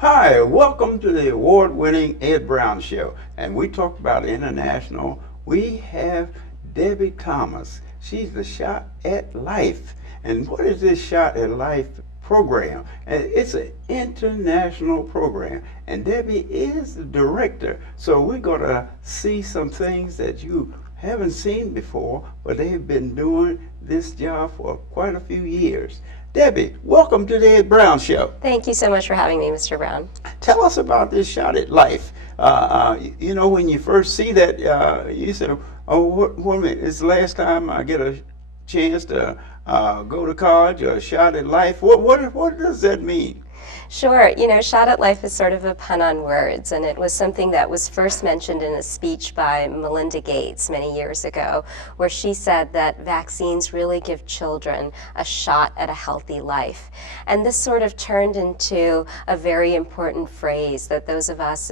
Hi, welcome to the award-winning Ed Brown Show. And we talked about international. We have Debbie Thomas. She's the Shot at Life. And what is this Shot at Life program? And it's an international program. And Debbie is the director. So we're going to see some things that you haven't seen before, but they've been doing this job for quite a few years. Debbie, welcome to the Ed Brown Show. Thank you so much for having me, Mr. Brown. Tell us about this Shot at Life. When you first see that, you said, "Oh, wait a minute! It's the last time I get a chance to go to college or Shot at Life." What does that mean? Sure. Shot at Life is sort of a pun on words, and it was something that was first mentioned in a speech by Melinda Gates many years ago, where she said that vaccines really give children a shot at a healthy life. And this sort of turned into a very important phrase that those of us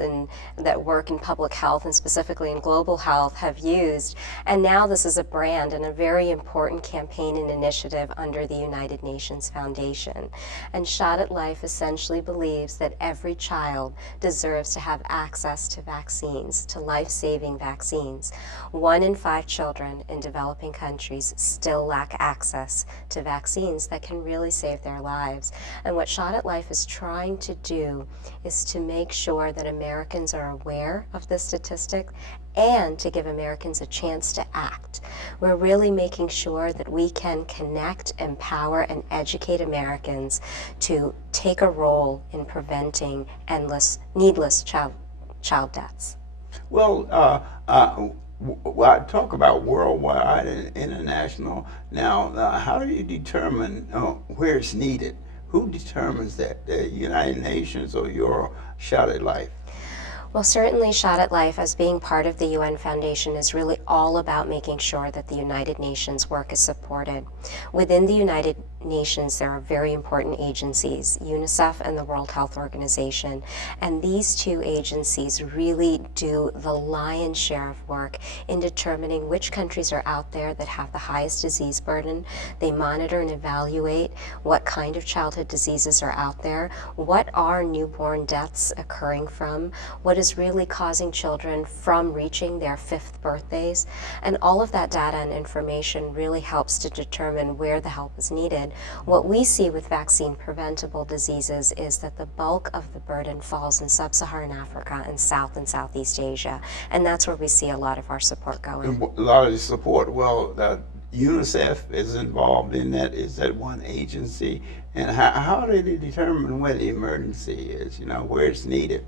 that work in public health, and specifically in global health, have used. And now this is a brand and a very important campaign and initiative under the United Nations Foundation. And Shot at Life essentially believes that every child deserves to have access to vaccines, to life-saving vaccines. 1 in 5 children in developing countries still lack access to vaccines that can really save their lives. And what Shot at Life is trying to do is to make sure that Americans are aware of this statistic and to give Americans a chance to act. We're really making sure that we can connect, empower, and educate Americans to take a role in preventing needless child deaths. Well, I talk about worldwide and international. Now, how do you determine where it's needed? Who determines that? The United Nations or your Shot at Life? Well, certainly Shot at Life, as being part of the UN Foundation, is really all about making sure that the United Nations work is supported. Within the United Nations, there are very important agencies, UNICEF and the World Health Organization, and these two agencies really do the lion's share of work in determining which countries are out there that have the highest disease burden. They monitor and evaluate what kind of childhood diseases are out there, what are newborn deaths occurring from, what is really causing children from reaching their 5th birthdays, and all of that data and information really helps to determine where the help is needed. What we see with vaccine preventable diseases is that the bulk of the burden falls in sub-Saharan Africa and South and Southeast Asia, and that's where we see a lot of our support going. A lot of the support. Well, UNICEF is involved in that. Is that one agency? And how do they determine where the emergency is, where it's needed?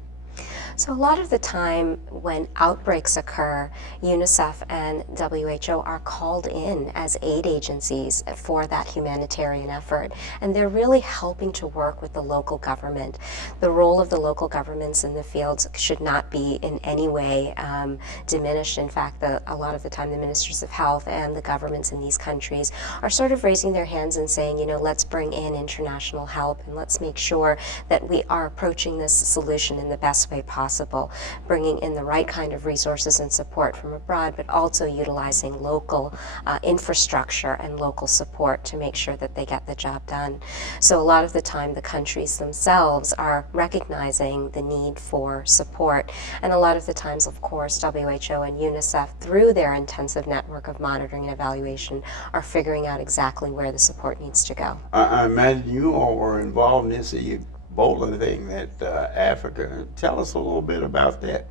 So a lot of the time when outbreaks occur, UNICEF and WHO are called in as aid agencies for that humanitarian effort, and they're really helping to work with the local government. The role of the local governments in the fields should not be in any way diminished. In fact, a lot of the time the ministers of health and the governments in these countries are sort of raising their hands and saying, let's bring in international help and let's make sure that we are approaching this solution in the best way possible, bringing in the right kind of resources and support from abroad, but also utilizing local infrastructure and local support to make sure that they get the job done. So a lot of the time the countries themselves are recognizing the need for support, and a lot of the times, of course, WHO and UNICEF, through their intensive network of monitoring and evaluation, are figuring out exactly where the support needs to go. I imagine you all were involved in this Ebola thing that Africa. Tell us a little bit about that.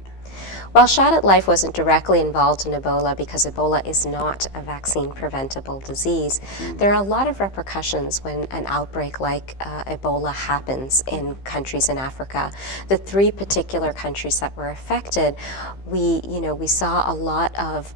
While Shot at Life wasn't directly involved in Ebola because Ebola is not a vaccine-preventable disease, there are a lot of repercussions when an outbreak like Ebola happens in countries in Africa. The 3 particular countries that were affected, we saw a lot of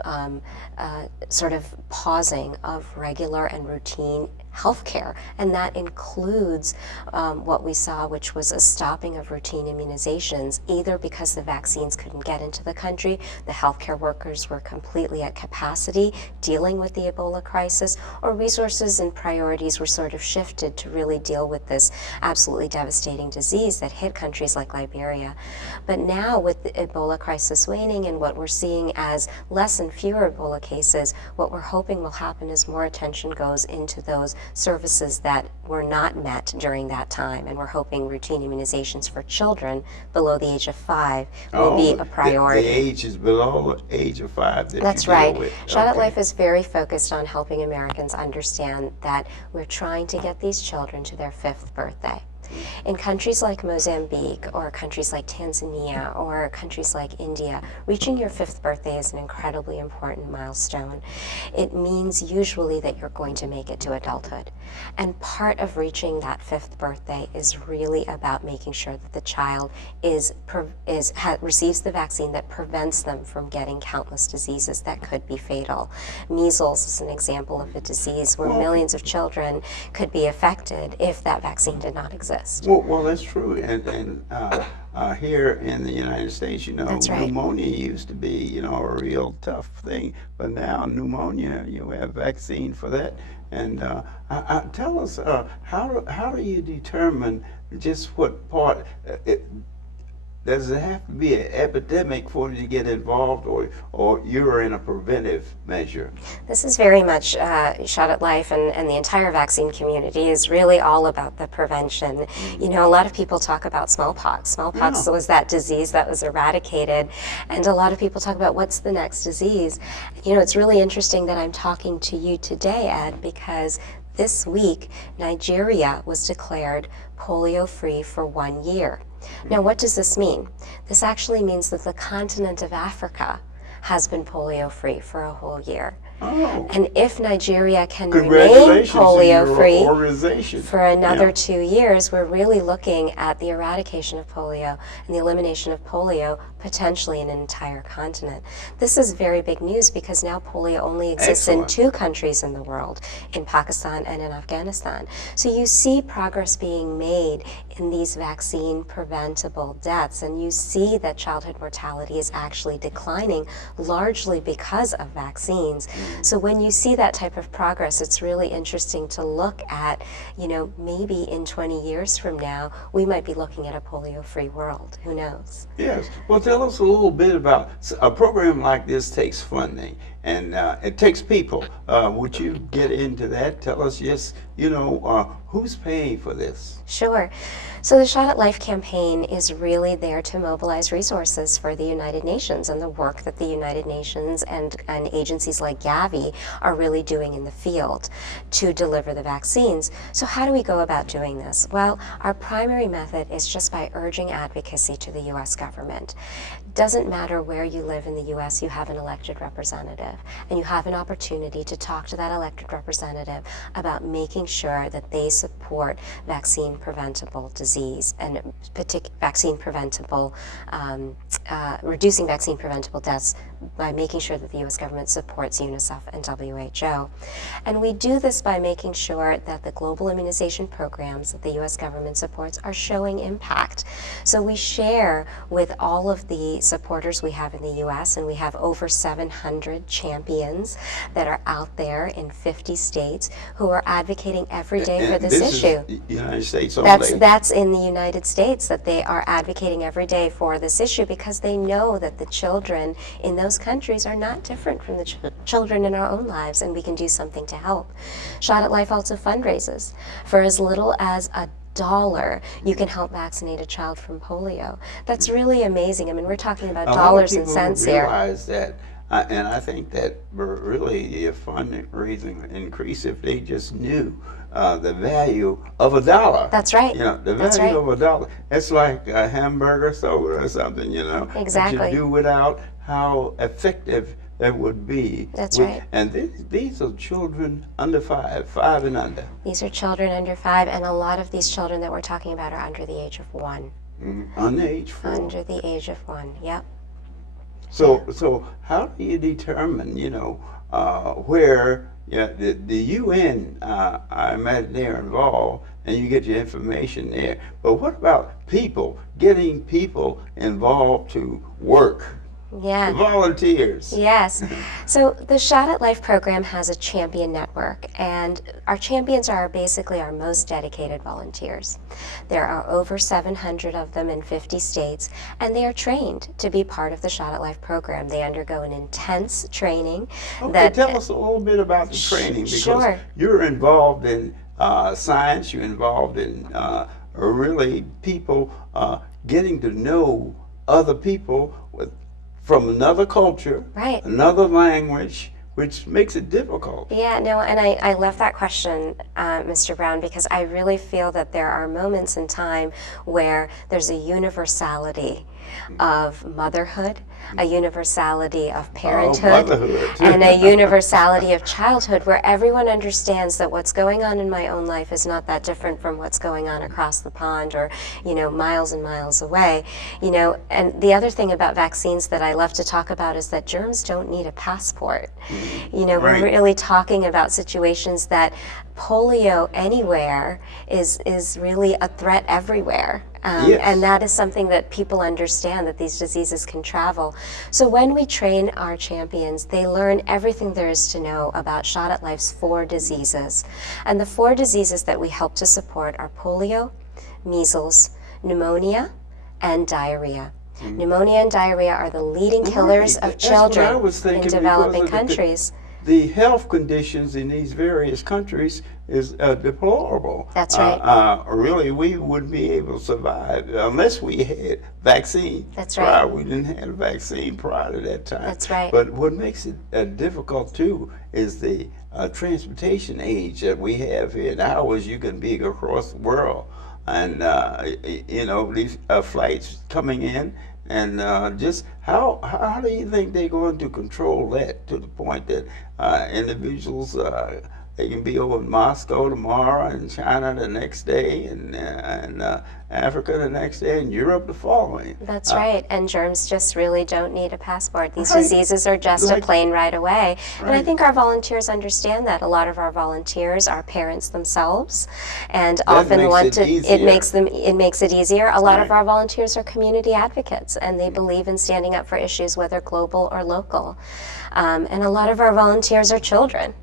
sort of pausing of regular and routine healthcare, and that includes what we saw, which was a stopping of routine immunizations, either because the vaccines couldn't get into the country, the healthcare workers were completely at capacity dealing with the Ebola crisis, or resources and priorities were sort of shifted to really deal with this absolutely devastating disease that hit countries like Liberia. But now with the Ebola crisis waning and what we're seeing as less and fewer Ebola cases, what we're hoping will happen is more attention goes into those services that were not met during that time, and we're hoping routine immunizations for children below the age of 5 will be a priority. The age is below the age of 5 that That's you deal right. with. Shot at Okay. Life is very focused on helping Americans understand that we're trying to get these children to their 5th birthday. In countries like Mozambique or countries like Tanzania or countries like India, reaching your 5th birthday is an incredibly important milestone. It means usually that you're going to make it to adulthood. And part of reaching that 5th birthday is really about making sure that the child receives the vaccine that prevents them from getting countless diseases that could be fatal. Measles is an example of a disease where millions of children could be affected if that vaccine did not exist. Well, that's true. And here in the United States, That's right. pneumonia used to be, a real tough thing. But now pneumonia, you have vaccine for that. And tell us, how do you determine just what part? Does it have to be an epidemic for you to get involved, or you're in a preventive measure? This is very much Shot at Life, and the entire vaccine community is really all about the prevention. A lot of people talk about smallpox. Smallpox Yeah. was that disease that was eradicated, and a lot of people talk about what's the next disease. It's really interesting that I'm talking to you today, Ed, because this week Nigeria was declared polio-free for 1 year. Now, what does this mean? This actually means that the continent of Africa has been polio-free for a whole year. Oh, And if Nigeria can remain congratulations to your polio-free organization. for another Yeah. 2 years, we're really looking at the eradication of polio and the elimination of polio potentially in an entire continent. This is very big news because now polio only exists in Excellent. 2 countries in the world, in Pakistan and in Afghanistan. So you see progress being made in these vaccine preventable deaths, and you see that childhood mortality is actually declining largely because of vaccines. So when you see that type of progress, it's really interesting to look at, maybe in 20 years from now, we might be looking at a polio-free world. Who knows? Yes. Well, tell us a little bit about a program like this takes funding and it takes people. Would you get into that? Tell us, yes, who's paying for this? Sure. So the Shot at Life campaign is really there to mobilize resources for the United Nations and the work that the United Nations and agencies like Gavi are really doing in the field to deliver the vaccines. So how do we go about doing this? Well, our primary method is just by urging advocacy to the U.S. government. Doesn't matter where you live in the U.S., you have an elected representative, and you have an opportunity to talk to that elected representative about making sure that they support vaccine preventable disease and vaccine preventable, reducing vaccine preventable deaths by making sure that the U.S. government supports UNICEF and WHO. And we do this by making sure that the global immunization programs that the U.S. government supports are showing impact. So we share with all of the supporters we have in the U.S., and we have over 700 champions that are out there in 50 states who are advocating every day for And this issue. is United States only. That's in the United States, that they are advocating every day for this issue because they know that the children in those countries are not different from the children in our own lives, and we can do something to help. Shot at Life also fundraises. For as little as $1, you can help vaccinate a child from polio. That's really amazing. I mean, we're talking about dollars and cents here. here. Realize that, and I think that really the fundraising increase if they just knew the value of $1. That's right. The That's value right. of $1. It's like a hamburger soda or something. Exactly. That you do without, how effective that would be. That's right. And these are children under 5 and under. These are children under 5, and a lot of these children that we're talking about are under the age of 1. Under age 4. Under the age of 1, yep. So how do you determine, where the UN, I imagine they're involved, and you get your information there. But what about people, getting people involved to work? Yeah. Volunteers. Yes. So the Shot at Life program has a champion network, and our champions are basically our most dedicated volunteers. There are over 700 of them in 50 states, and they are trained to be part of the Shot at Life program. They undergo an intense training. Okay, tell us a little bit about the training, because Sure. you're involved in science, you're involved in really people getting to know other people from another culture, Right. another language, which makes it difficult. Yeah, no, and I love that question, Mr. Brown, because I really feel that there are moments in time where there's a universality of motherhood, a universality of parenthood, motherhood. and a universality of childhood, where everyone understands that what's going on in my own life is not that different from what's going on across the pond or, miles and miles away. And the other thing about vaccines that I love to talk about is that germs don't need a passport. We're Right. really talking about situations that polio anywhere is really a threat everywhere. Yes. And that is something that people understand, that these diseases can travel. So when we train our champions, they learn everything there is to know about Shot at Life's 4 diseases. And the 4 diseases that we help to support are polio, measles, pneumonia, and diarrhea. Pneumonia and diarrhea are the leading killers Right. of That's what I children was in thinking, developing because of countries. the health conditions in these various countries is deplorable. That's right. Really, we wouldn't be able to survive unless we had vaccine. That's right. We didn't have a vaccine prior to that time. That's right. But what makes it difficult too is the transportation age that we have here now. Is you can be across the world, and these flights coming in. And just how do you think they're going to control that to the point that individuals they can be over in Moscow tomorrow, and China the next day, and Africa the next day, and Europe the following? That's right. And germs just really don't need a passport. These Right. diseases are just a Like- plane ride away. And I Right. think our volunteers understand that. A lot of our volunteers are parents themselves, and That often makes want it to. easier. It makes it easier. A lot of Right. our volunteers are community advocates, and they believe in standing up for issues, whether global or local. And a lot of our volunteers are children,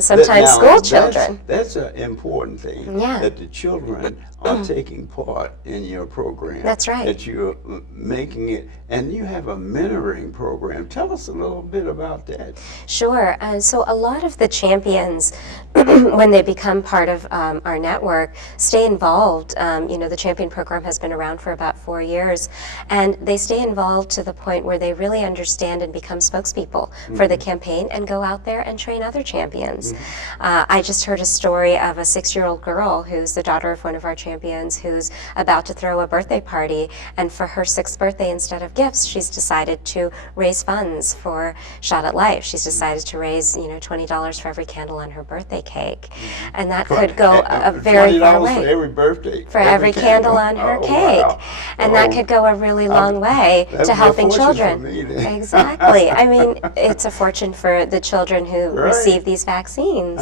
sometimes Now, school children. That's an important thing. Yeah. That the children are taking part in your program. That's right. That you're making it, and you have a mentoring program. Tell us a little bit about that. Sure. So a lot of the champions, when they become part of our network, stay involved. The champion program has been around for about 4 years, and they stay involved to the point where they really understand and become spokespeople for the campaign and go out there and train other champions. I just heard a story of a 6-year-old girl who's the daughter of one of our champions who's about to throw a birthday party, and for her 6th birthday, instead of gifts, she's decided to raise funds for Shot at Life. She's decided to raise, $20 for every candle on her birthday cake, and that could go a very far $20 way. for every birthday. For every candle on her cake. Wow. And that could go a really long way that'd to be a helping fortune children. for me then. Exactly. I mean, it's a fortune for the children who Right. receive these vaccines.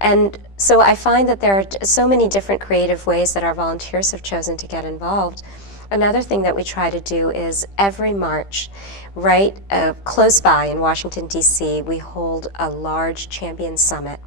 And so I find that there are so many different creative ways that our volunteers have chosen to get involved. Another thing that we try to do is every March, right close by in Washington, D.C., we hold a large champion summit.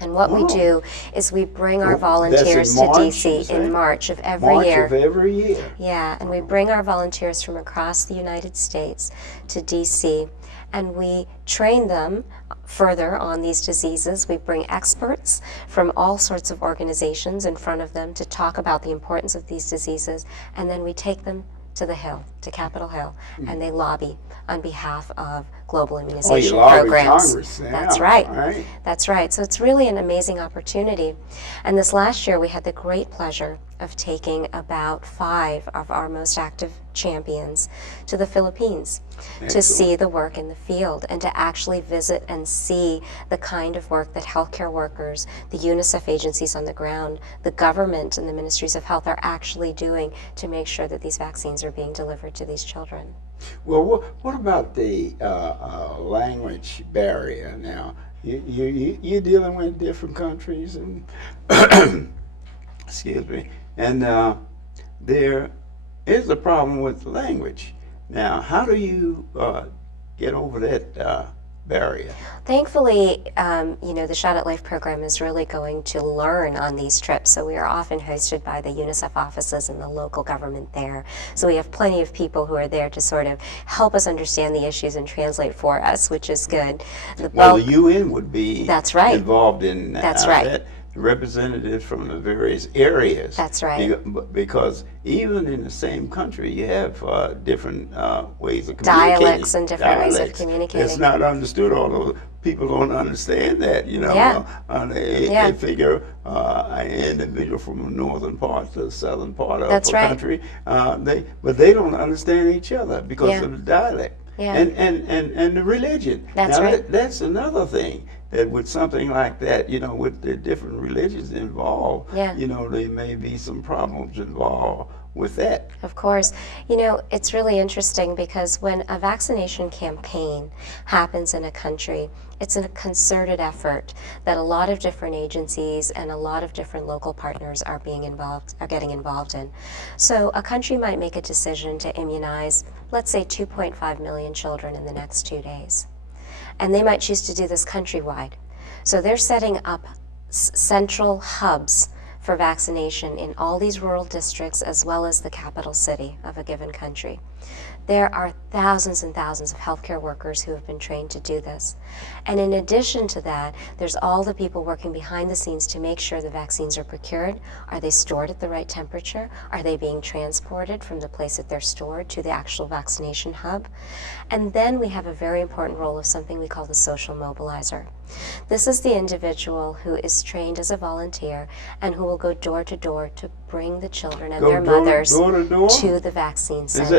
And what we do is we bring our volunteers to March, DC you say? in March of every March year. of every year. Yeah, and we bring our volunteers from across the United States to DC, and we train them further on these diseases. We bring experts from all sorts of organizations in front of them to talk about the importance of these diseases, and then we take them to the Hill, to Capitol Hill, and they lobby on behalf of global immunization lobby programs. Congress now, That's right. right? That's right. So it's really an amazing opportunity. And this last year, we had the great pleasure of taking about 5 of our most active champions to the Philippines to see the work in the field and to actually visit and see the kind of work that healthcare workers, the UNICEF agencies on the ground, the government and the ministries of health are actually doing to make sure that these vaccines are being delivered to these children. Well, what about the language barrier now? You're dealing with different countries, and excuse me, and there is a problem with language. Now, how do you get over that barrier? Thankfully, the Shot at Life program is really going to learn on these trips. So we are often hosted by the UNICEF offices and the local government there. So we have plenty of people who are there to sort of help us understand the issues and translate for us, which is good. Well, the UN would be That's right. involved in That's right. that. Representatives from the various areas. That's right. Because even in the same country, you have different ways of communicating. Dialects and different ways of communicating. It's not understood, although people don't understand that, Yeah. They figure an individual from the northern part to the southern part of That's the right. country, but they don't understand each other because Yeah. of the dialect. Yeah. And the religion. That's now, right. That's another thing. That with something like that, with the different religions involved, Yeah. there may be some problems involved with that. Of course. It's really interesting because when a vaccination campaign happens in a country, it's a concerted effort that a lot of different agencies and a lot of different local partners are getting involved in. So a country might make a decision to immunize, let's say, 2.5 million children in the next 2 days. And they might choose to do this countrywide. So they're setting up central hubs for vaccination in all these rural districts as well as the capital city of a given country. There are thousands and thousands of healthcare workers who have been trained to do this. And in addition to that, there's all the people working behind the scenes to make sure the vaccines are procured. Are they stored at the right temperature? Are they being transported from the place that they're stored to the actual vaccination hub? And then we have a very important role of something we call the social mobilizer. This is the individual who is trained as a volunteer and who will go door to door to bring the children and their mothers door to door? to the vaccine center.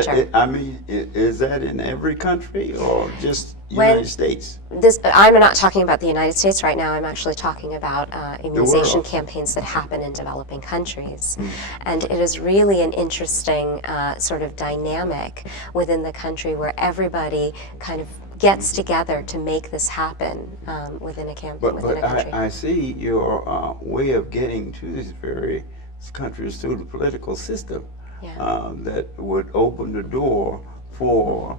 Is that in every country or just United States? I'm not talking about the United States right now. I'm actually talking about immunization world. campaigns that happen in developing countries. And it is really an interesting sort of dynamic within the country where everybody kind of gets together to make this happen within a campaign, within a country. I see your way of getting to these various countries through the political system. Yeah. That would open the door for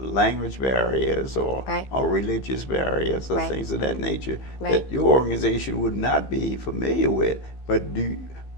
language barriers or religious barriers or things of that nature that your organization would not be familiar with, but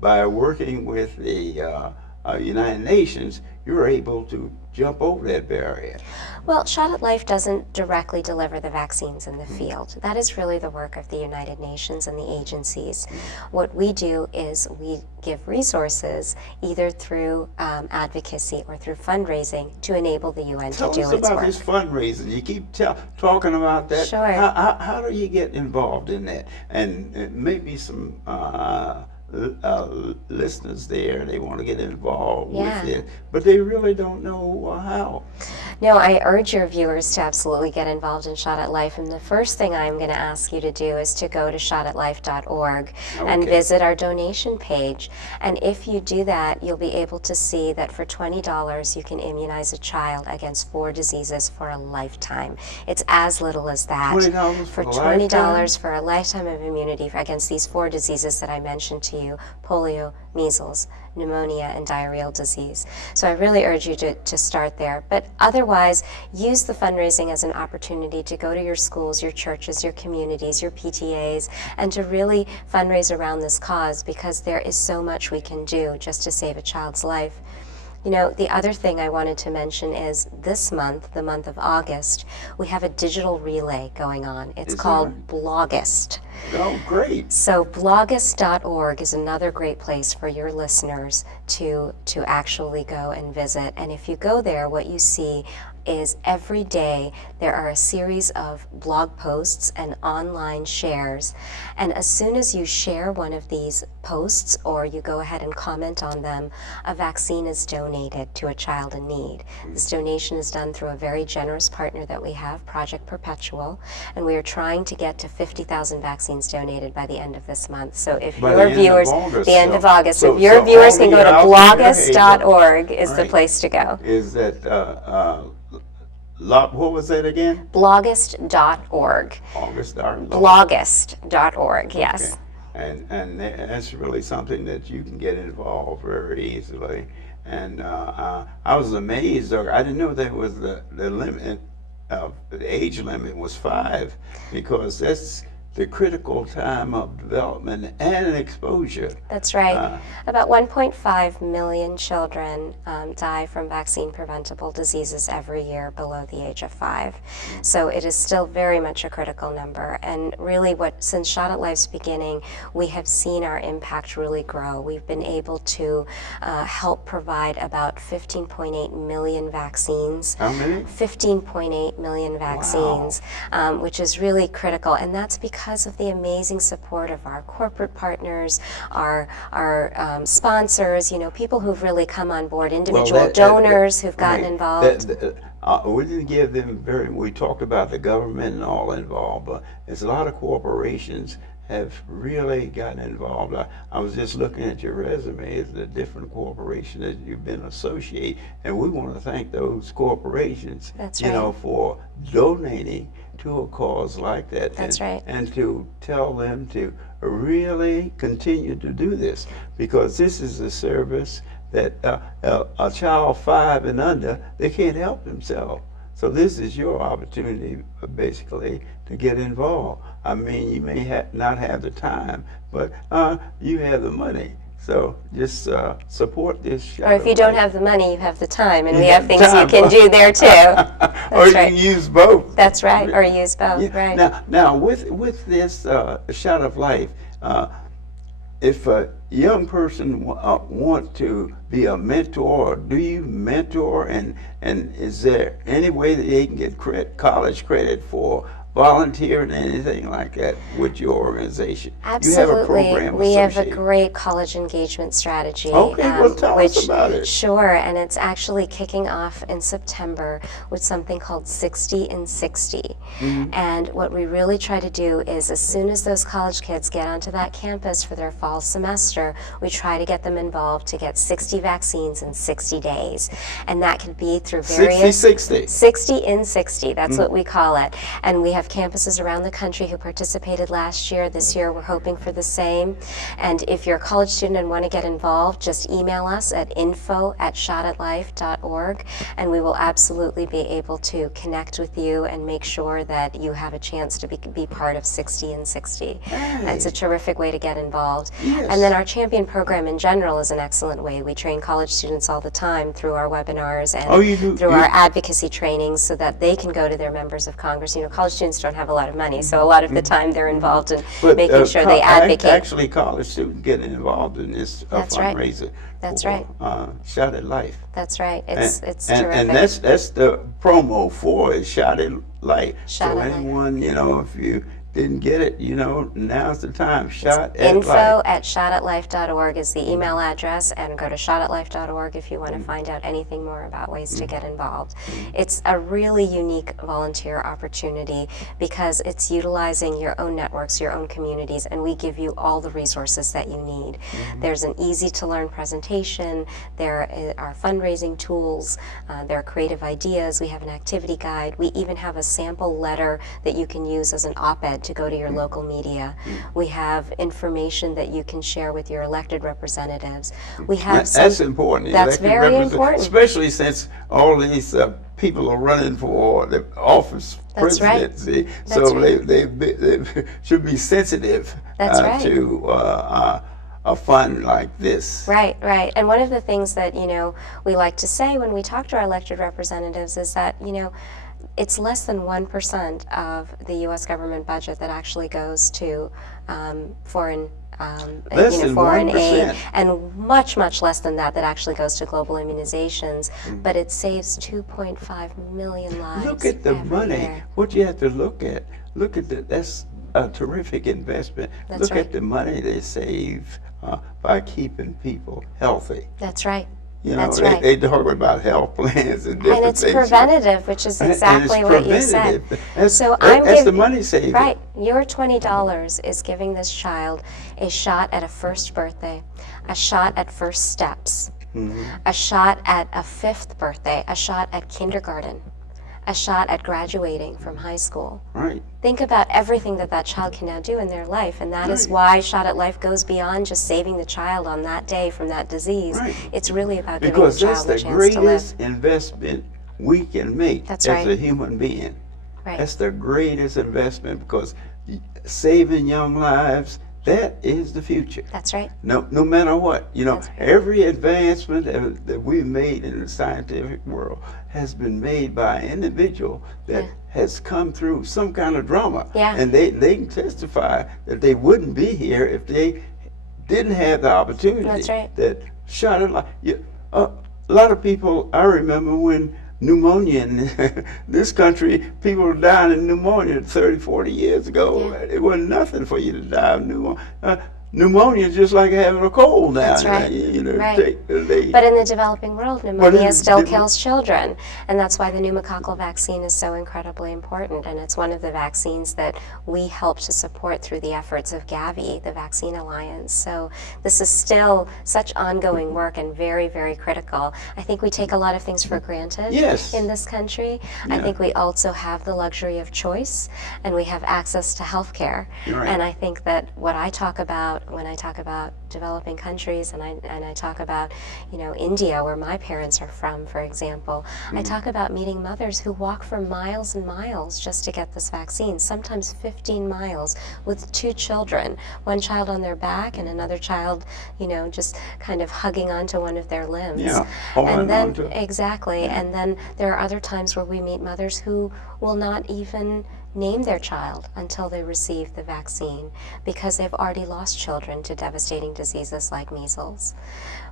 by working with the United Nations, you're able to jump over that barrier. Well, Shot at Life doesn't directly deliver the vaccines in the field. That is really the work of the United Nations and the agencies. What we do is we give resources either through advocacy or through fundraising to enable the UN to do its work. Tell us about this fundraising. You keep talking about that. Sure. How do you get involved in that? And maybe some listeners there, they want to get involved with it, but they really don't know how. No, I urge your viewers to absolutely get involved in Shot at Life, and the first thing I'm going to ask you to do is to go to shotatlife.org and visit our donation page. And if you do that, you'll be able to see that for $20 you can immunize a child against 4 diseases for a lifetime. It's as little as that. $20 for $20 for a lifetime of immunity against these 4 diseases that I mentioned to you: polio, measles, pneumonia, and diarrheal disease. So I really urge you to start there. But otherwise, use the fundraising as an opportunity to go to your schools, your churches, your communities, your PTAs, and to really fundraise around this cause, because there is so much we can do just to save a child's life. The other thing I wanted to mention is this month, the month of August, we have a digital relay going on. It's called Blogist. Oh, great. So blogist.org is another great place for your listeners to actually go and visit. And if you go there, what you see is every day there are a series of blog posts and online shares. And as soon as you share one of these posts or you go ahead and comment on them, a vaccine is donated to a child in need. This donation is done through a very generous partner that we have, Project Perpetual, and we are trying to get to 50,000 vaccines donated by the end of this month. So if your viewers, the end of August, if your viewers can go to blogist.org is the place to go. Is that what was that again? Blogist.org. August.org. Blogist.org, yes. Okay. and that's really something that you can get involved very easily. And I was amazed. I didn't know that was the limit. The age limit was 5, because that's the critical time of development and exposure. That's right. About 1.5 million children die from vaccine-preventable diseases every year below the age of 5. So it is still very much a critical number. And really, since Shot at Life's beginning, we have seen our impact really grow. We've been able to help provide about 15.8 million vaccines. How many? 15.8 million vaccines, Wow. Which is really critical. And that's because of the amazing support of our corporate partners, our sponsors, people who've really come on board, individual donors who've gotten involved. We didn't give them we talked about the government and all involved, but there's a lot of corporations have really gotten involved. I was just looking at your resume, the different corporations that you've been associated, and we want to thank those corporations, That's right. For donating to a cause like that. That's right. And to tell them to really continue to do this, because this is a service that a child 5 and under, they can't help themselves. So this is your opportunity, basically, to get involved. I mean, you may not have the time, but you have the money. So just support this show. Or if you don't have the money, you have the time, and we have things you can do there too. That's or you right. can use both. That's right, or use both, Yeah. right. Now with this Shot of Life, if a young person want to be a mentor, do you mentor, and is there any way that they can get college credit for volunteering, anything like that with your organization? Absolutely. You have a program We have a associated. great college engagement strategy. Okay, well, tell us about it. Sure, and it's actually kicking off in September with something called 60 in 60. Mm-hmm. And what we really try to do is, as soon as those college kids get onto that campus for their fall semester, we try to get them involved to get 60 vaccines in 60 days. And that could be through various... 60. 60 in 60, that's what we call it. And we have campuses around the country who participated last year. This year we're hoping for the same. And if you're a college student and want to get involved, just email us at info@shotatlife.org, and we will absolutely be able to connect with you and make sure that you have a chance to be part of 60 in 60. Hey. It's a terrific way to get involved. Yes. And then our champion program in general is an excellent way. We train college students all the time through our webinars and Oh, you do? through our advocacy trainings, so that they can go to their members of Congress. College students don't have a lot of money, so a lot of the time they're involved in making sure they advocate. Actually, college students getting involved in this That's right. fundraiser. That's for, right. Shot at Life. That's right. It's And terrific. that's the promo for it, Shot at Life. Shot So at Life. anyone, if you didn't get it, now's the time. Shot at Life. Info@shotatlife.org is the email address, and go to shotatlife.org if you want to find out anything more about ways to get involved. It's a really unique volunteer opportunity because it's utilizing your own networks, your own communities, and we give you all the resources that you need. There's an easy-to-learn presentation, there are fundraising tools, there are creative ideas, we have an activity guide, we even have a sample letter that you can use as an op-ed to go to your local media. We have information that you can share with your elected representatives. We have That's important. That's Elected very important. Especially since all these people are running for the office That's right. presidency. That's So right. they should be sensitive That's right. to a fund like this. Right, right. And one of the things that, we like to say when we talk to our elected representatives is that, it's less than 1% of the U.S. government budget that actually goes to foreign Less than foreign aid, 1%. and much, much less than that actually goes to global immunizations. But it saves 2.5 million lives. Look at the every money. year. What you have to look at. That's a terrific investment. That's Look right. at the money they save by keeping people healthy. That's right. That's right. They talk about health plans and different And it's things. preventative, which is exactly what you said. That's I'm the giving money saving. Right. Your $20 is giving this child a shot at a first birthday, a shot at first steps, a shot at a 5th birthday, a shot at kindergarten, a shot at graduating from high school. Right. Think about everything that that child can now do in their life, and that is Right. why Shot at Life goes beyond just saving the child on that day from that disease. Right. It's really about giving Because the that's child a the chance to live. greatest investment we can make That's as right. a human being. Right. That's the greatest investment, because saving young lives, that is the future. That's right. No matter what, That's right. every advancement that we've made in the scientific world has been made by an individual that has come through some kind of drama. Yeah. And they can testify that they wouldn't be here if they didn't have the opportunity. That's right. That Shot at Life. A lot of people, I remember when pneumonia in this country, people were dying of pneumonia 30, 40 years ago. Yeah. It wasn't nothing for you to die of pneumonia. Pneumonia is just like having a cold now. That's right. Right. But in the developing world, pneumonia still kills children. And that's why the pneumococcal vaccine is so incredibly important. And it's one of the vaccines that we help to support through the efforts of Gavi, the Vaccine Alliance. So this is still such ongoing work and very, very critical. I think we take a lot of things for granted Yes. in this country. I Yeah. think we also have the luxury of choice, and we have access to health care. Right. And I think that what I talk about when I talk about developing countries, and I talk about, India, where my parents are from, for example, I talk about meeting mothers who walk for miles and miles just to get this vaccine, sometimes 15 miles with 2 children, one child on their back and another child, just kind of hugging onto one of their limbs. Yeah, holding And then, on to. exactly, and then there are other times where we meet mothers who will not even name their child until they receive the vaccine because they've already lost children to devastating diseases like measles.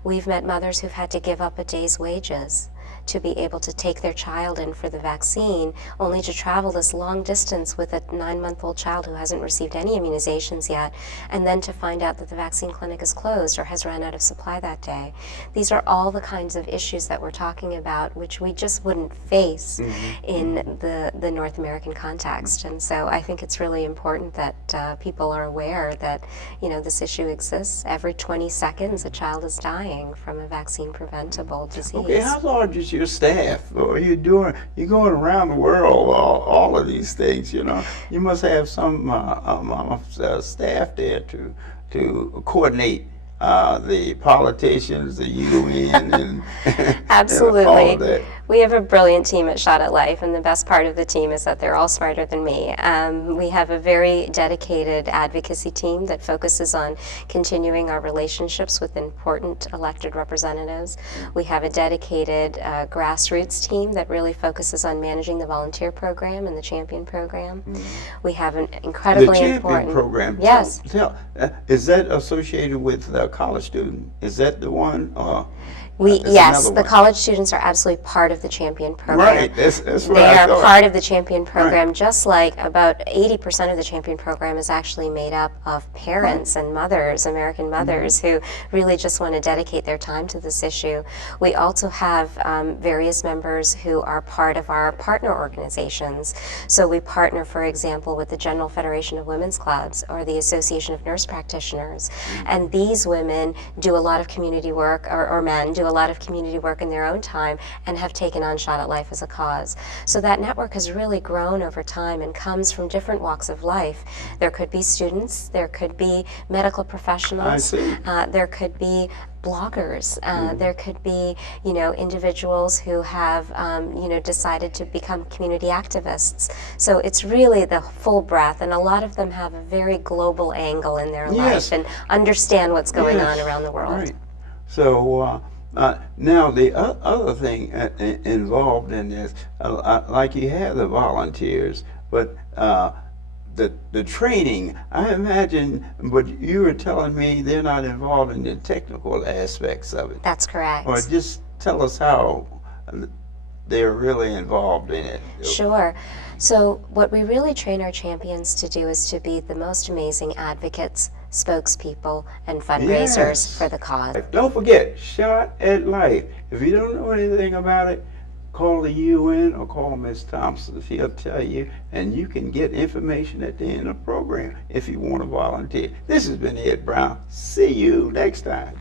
We've met mothers who've had to give up a day's wages to be able to take their child in for the vaccine, only to travel this long distance with a 9-month-old child who hasn't received any immunizations yet, and then to find out that the vaccine clinic is closed or has run out of supply that day. These are all the kinds of issues that we're talking about, which we just wouldn't face in the North American context. And so I think it's really important that people are aware that, this issue exists. Every 20 seconds, a child is dying from a vaccine-preventable disease. Okay, how large is your staff? Or you're going around the world, all of these things, You must have some staff there to coordinate the politicians, the UN, and Absolutely. and all of that. We have a brilliant team at Shot at Life, and the best part of the team is that they're all smarter than me. We have a very dedicated advocacy team that focuses on continuing our relationships with important elected representatives. We have a dedicated grassroots team that really focuses on managing the volunteer program and the champion program. We have an incredibly The champion important program. Yes. Is that associated with a college student? Is that the one? Yes, another the one? college students are absolutely part of the champion program. Right, that's what They I are thought. part of the champion program, just like about 80% of the champion program is actually made up of parents and mothers, American mothers, who really just want to dedicate their time to this issue. We also have various members who are part of our partner organizations. So we partner, for example, with the General Federation of Women's Clubs or the Association of Nurse Practitioners. And these women do a lot of community work, or men do a lot of community work in their own time and have taken on Shot at Life as a cause. So that network has really grown over time and comes from different walks of life. There could be students, there could be medical professionals, I see. There could be bloggers, there could be, individuals who have, decided to become community activists. So it's really the full breadth, and a lot of them have a very global angle in their Yes. life and understand what's going on around the world. Right. So now the other thing involved in this, like you have the volunteers, but the training, I imagine, but you were telling me they're not involved in the technical aspects of it. That's correct. Or just tell us how they're really involved in it. Sure. So what we really train our champions to do is to be the most amazing advocates, spokespeople, and fundraisers Yes. for the cause. Don't forget, Shot at Life. If you don't know anything about it, call the UN or call Ms. Thompson. She'll tell you, and you can get information at the end of the program if you want to volunteer. This has been Ed Brown. See you next time.